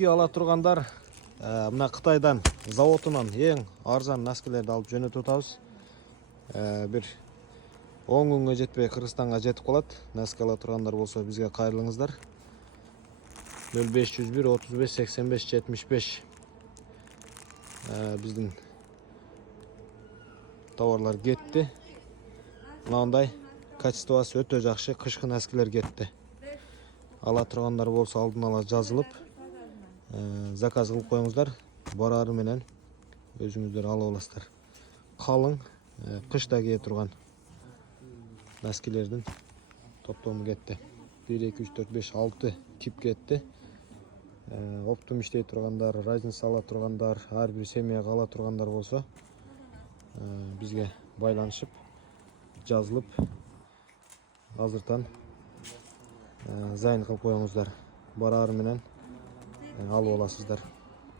носки ала тургандар, мына Кытайдан заводунан эң арзан носкилерди алып жөнөтүп атабыз. Бир 10 күнгө жетпей Кыргызстанга жетип калат. Носки ала тургандар болсо бизге кайрылыңыздар. 0501 35 85 75 биздин товарлар кетти. Мындай качествосы өтө жакшы кышкы носкилер кетти. Ала тургандар болсо алдын ала жазылып, заказ кылып коюңуздар. Барары менен өзүңүздөр алып аласыздар. Калың, кышта кие турган носкилердин топтому кетти. 1 2 3 4 5 6 тип кетти. Оптум иштей тургандар, разница ала тургандар, ар бир семьяга ала тургандар болсо бизге байланышып, жазылып, азыртан зайын кылып коюңуздар. Барары менен алып аласыздар.